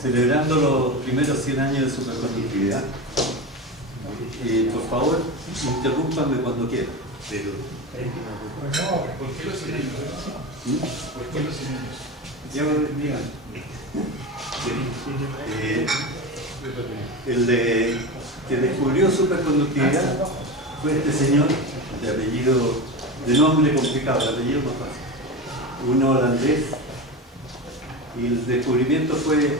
celebrando los primeros 100 años de superconductividad. Por favor, interrúmpanme cuando quieran. Pero... ¿Por qué los 100 años? ¿Por qué los 100 años? Ya me digan. El que descubrió superconductividad fue este señor de apellido, de nombre complicado, de apellido más fácil, un holandés, y el descubrimiento fue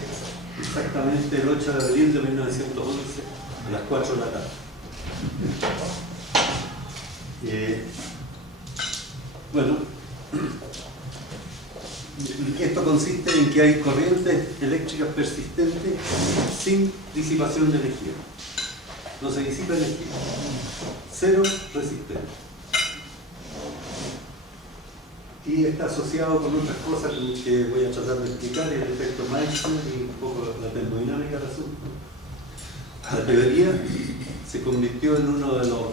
exactamente el 8 de abril de 1911 a las 4 de la tarde. Bueno, esto consiste en que hay corrientes eléctricas persistentes sin disipación de energía. No se disipa energía. Cero resistencia. Y está asociado con otras cosas que voy a tratar de explicar, el efecto Maxwell y un poco la termodinámica del asunto. La teoría se convirtió en uno de los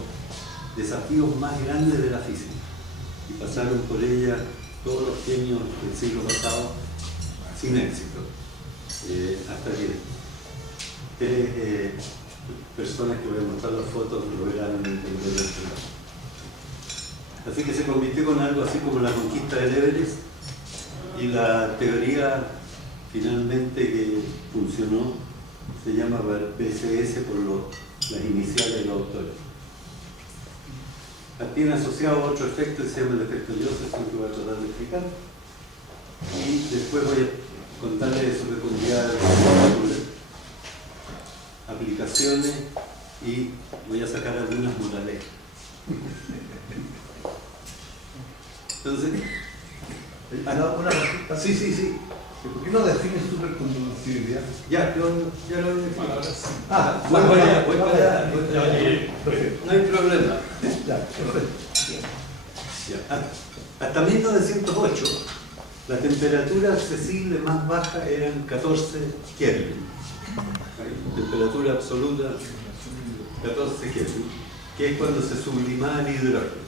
desafíos más grandes de la física y pasaron por ella todos los genios del siglo pasado sin éxito, hasta que tres personas que voy a mostrar las fotos lograron entender esto. Así que se convirtió con algo así como la conquista del Everest, y la teoría finalmente que funcionó se llama PCS por las iniciales de los autores. Tiene asociado otro efecto que se llama el efecto Josephson, que voy a tratar de explicar, y después voy a contarles sobre profundidad aplicaciones y voy a sacar algunas moralejas. Entonces, una pregunta. Sí. ¿Por qué no defines superconductividad? Ya lo he Bueno, ahora sí. voy para allá. Ya llegué. No hay problema. Ya, perfecto. Hasta 1908, la temperatura accesible más baja eran 14 Kelvin. Temperatura absoluta 14 Kelvin, que es cuando se sublimaba el hidrógeno.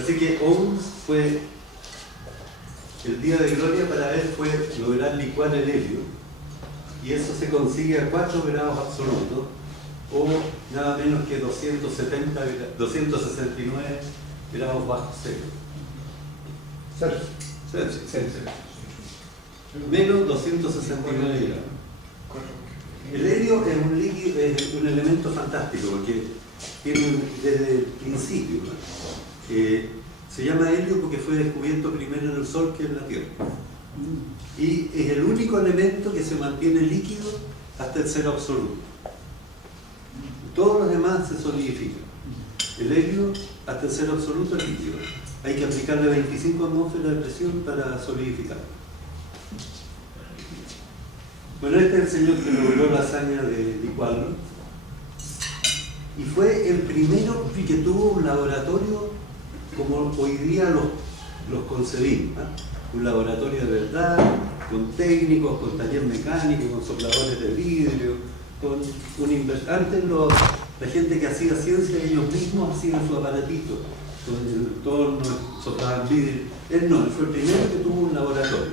Así que Ohm fue, el día de gloria para él fue lograr licuar el helio, y eso se consigue a 4 grados absolutos, o nada menos que 269 grados bajo cero. Celsius. Menos 269 grados. El helio es un líquido, es un elemento fantástico porque tiene desde el principio, se llama helio porque fue descubierto primero en el Sol que en la Tierra, y es el único elemento que se mantiene líquido hasta el cero absoluto. Todos los demás se solidifican. El helio hasta el cero absoluto es líquido. Hay que aplicarle 25 atmósferas de presión para solidificar. Bueno, este es el señor que logró la hazaña de licuarlo, y fue el primero que tuvo un laboratorio como hoy día los concebimos, un laboratorio de verdad, con técnicos, con taller mecánico, con sopladores de vidrio, con un antes la gente que hacía ciencia, ellos mismos hacían su aparatito, con el torno, soplaban vidrio. Él no, él fue el primero que tuvo un laboratorio.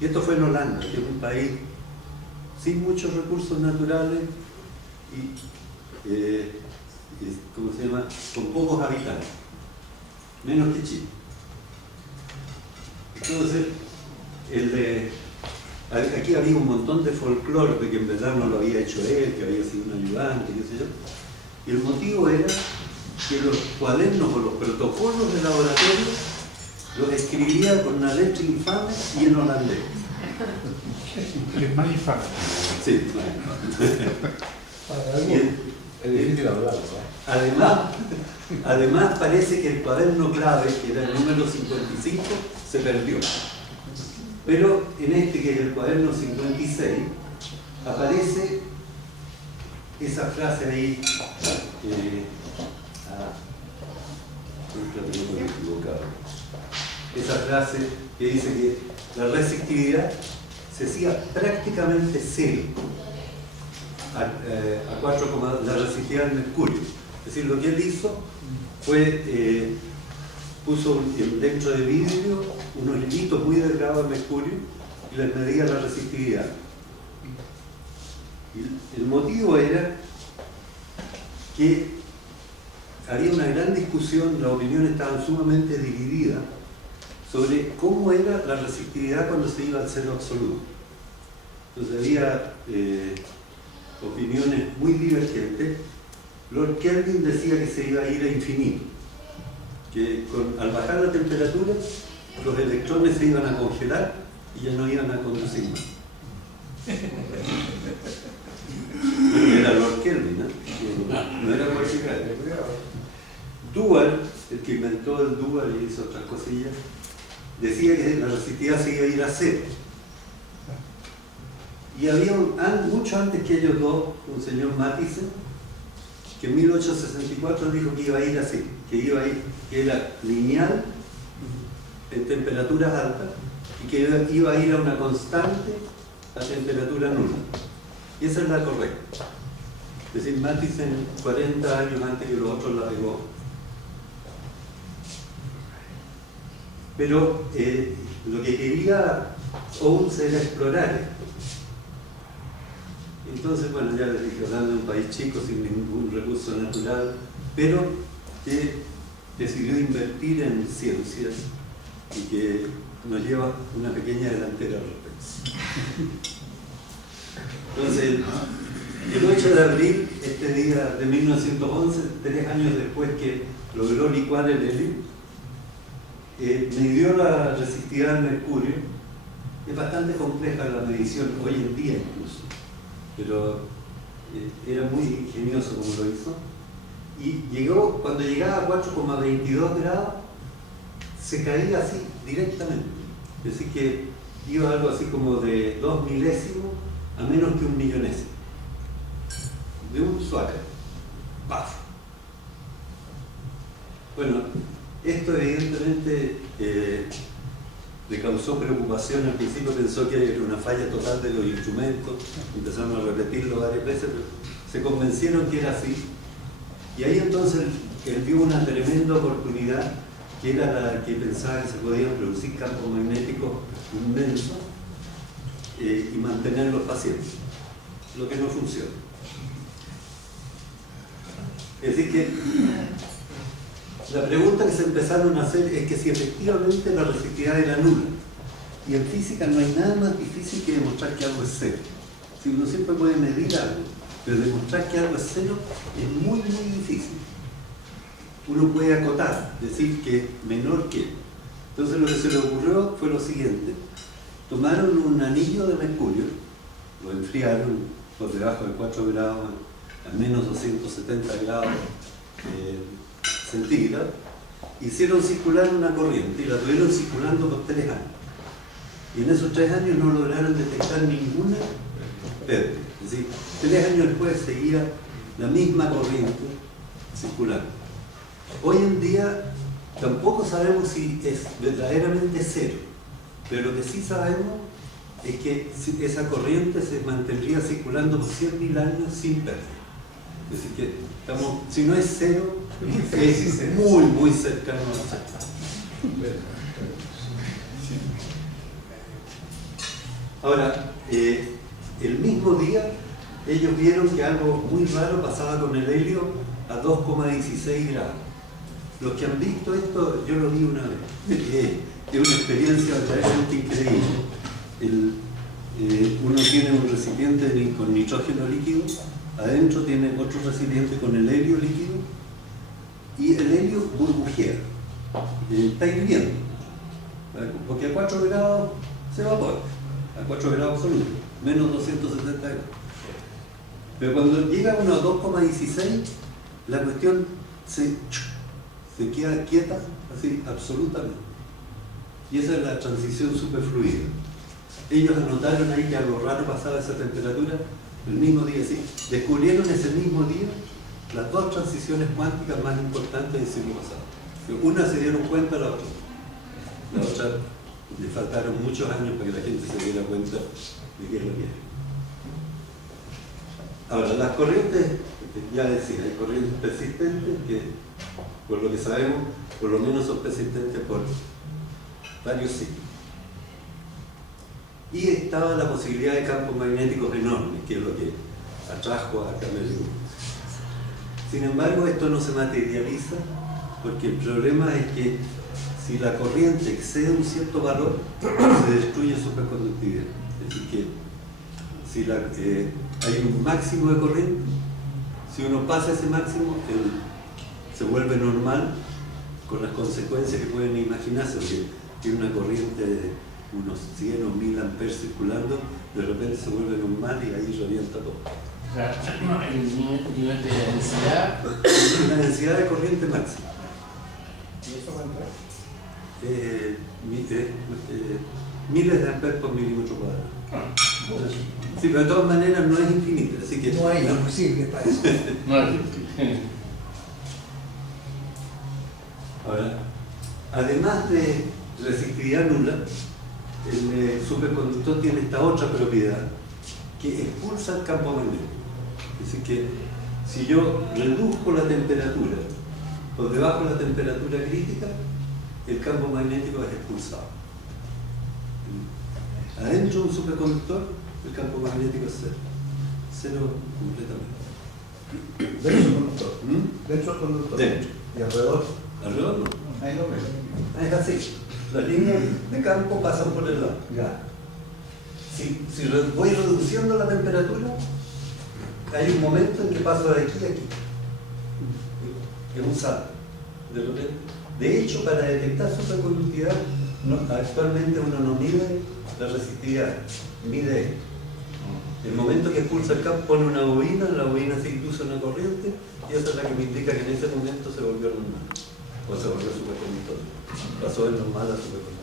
Y esto fue en Holanda, que es un país sin muchos recursos naturales y, ¿cómo se llama?, con pocos habitantes, menos que Chile. Entonces, aquí había un montón de folclore de que en verdad no lo había hecho él, que había sido un ayudante, qué sé yo. Y el motivo era que los cuadernos o los protocolos de laboratorio los escribía con una letra infame y en holandés. Es más infame. Sí, Es difícil hablar, ¿no? Además parece que el cuaderno clave, que era el número 55, se perdió. Pero en este, que es el cuaderno 56, aparece esa frase ahí, esa frase que dice que la resistividad se hacía prácticamente cero a 4, la resistividad del mercurio. Es decir, lo que él hizo fue, puso dentro de vidrio unos hilitos muy delgados de mercurio y les medía la resistividad. Y el motivo era que había una gran discusión, las opiniones estaban sumamente divididas sobre cómo era la resistividad cuando se iba al cero absoluto. Entonces había opiniones muy divergentes. Lord Kelvin decía que se iba a ir a infinito, que al bajar la temperatura los electrones se iban a congelar y ya no iban a conducir más. Era Lord Kelvin, ¿no? No era cualquier. Dewar, el que inventó el Dewar y hizo otras cosillas, decía que la resistividad se iba a ir a cero. Y había mucho antes que ellos dos, un señor Mathisen, que en 1864 dijo que iba a ir así, que era lineal en temperaturas altas y que iba a ir a una constante a temperatura nula. Y esa es la correcta. Es decir, Mathisen 40 años antes que los otros la pegó. Pero lo que quería Owens era explorar esto. Entonces, bueno, ya les dije, hablando de un país chico, sin ningún recurso natural, pero que decidió invertir en ciencias y que nos lleva una pequeña delantera al respecto. Entonces, el 8 de abril, este día de 1911, 3 años después que logró licuar el helio, midió la resistividad del mercurio. Es bastante compleja la medición hoy en día incluso, pero era muy ingenioso como lo hizo. Y cuando llegaba a 4,22 grados, se caía así directamente. Es decir, que iba algo así como de 2 milésimos a menos que 1 millonésimo. De un suave. ¡Paf! Bueno, esto evidentemente le causó preocupación. Al principio pensó que era una falla total de los instrumentos, empezaron a repetirlo varias veces, pero se convencieron que era así. Y ahí entonces él vio una tremenda oportunidad, que era la que pensaba que se podían producir campos magnéticos inmensos y mantenerlos pacientes, lo que no funciona. Es decir que la pregunta que se empezaron a hacer es que si efectivamente la resistividad era nula. Y en física no hay nada más difícil que demostrar que algo es cero. Si uno siempre puede medir algo, pero demostrar que algo es cero es muy, muy difícil. Uno puede acotar, decir que menor que. Entonces lo que se le ocurrió fue lo siguiente. Tomaron un anillo de mercurio, lo enfriaron por debajo de 4 grados, a menos 270 grados centígrados, hicieron circular una corriente y la tuvieron circulando por 3 años. Y en esos 3 años no lograron detectar ninguna pérdida. Es decir, 3 años después seguía la misma corriente circulando. Hoy en día tampoco sabemos si es verdaderamente cero, pero lo que sí sabemos es que esa corriente se mantendría circulando por 100.000 años sin pérdida. Es decir, que estamos, si no es cero, es muy, muy cercano a cero. Ahora, el mismo día, ellos vieron que algo muy raro pasaba con el helio a 2,16 grados. Los que han visto esto, yo lo vi una vez. Es una experiencia verdaderamente increíble. Uno tiene un recipiente con nitrógeno líquido, adentro tiene otro recipiente con el helio líquido y el helio burbujea. Está hirviendo, porque a 4 grados se evapora, a 4 grados absolutos, menos 270 grados. Pero cuando llega uno a 2,16, la cuestión se queda quieta, así, absolutamente. Y esa es la transición superfluida. Ellos anotaron ahí que algo raro pasaba a esa temperatura el mismo día, sí. Descubrieron ese mismo día las 2 transiciones cuánticas más importantes del siglo pasado. Una se dieron cuenta, la otra le faltaron muchos años para que la gente se diera cuenta de qué es lo que es. Ahora, las corrientes, ya decía, hay corrientes persistentes que, por lo que sabemos, por lo menos son persistentes por varios siglos. y estaba la posibilidad de campos magnéticos enormes, que es lo que atrajo a Camerún. Sin embargo, esto no se materializa porque el problema es que si la corriente excede un cierto valor, se destruye superconductividad. Es decir, que si hay un máximo de corriente, si uno pasa ese máximo, se vuelve normal con las consecuencias que pueden imaginarse, porque tiene una corriente de unos 100 o 1000 amperes circulando, de repente se vuelve normal y ahí revienta todo. O sea, el nivel de densidad. Una densidad de corriente máxima. ¿Y eso cuánto es? Miles de amperes por milímetro cuadrado. Sí, pero de todas maneras no es infinita, así que... No hay imposible para eso. No, Ahora, además de resistividad nula, el superconductor tiene esta otra propiedad que expulsa el campo magnético. Es decir, que si yo reduzco la temperatura por debajo de la temperatura crítica, el campo magnético es expulsado. Adentro de un superconductor, el campo magnético es cero. Cero completamente. Dentro del conductor. ¿Mm? Dentro del conductor. Dentro. Y alrededor. Alrededor no. Ahí no ves. Es así. Las líneas de campo pasan por el lado. Ya. Si voy reduciendo la temperatura, hay un momento en que paso de aquí a aquí. Es un salto. De hecho, para detectar superconductividad, actualmente uno no mide la resistividad, mide esto. El momento que expulsa el campo pone una bobina, en la bobina se induce una corriente y esa es la que me indica que en ese momento se volvió normal o se volvió superconductor. Pasó de normal a superconductor.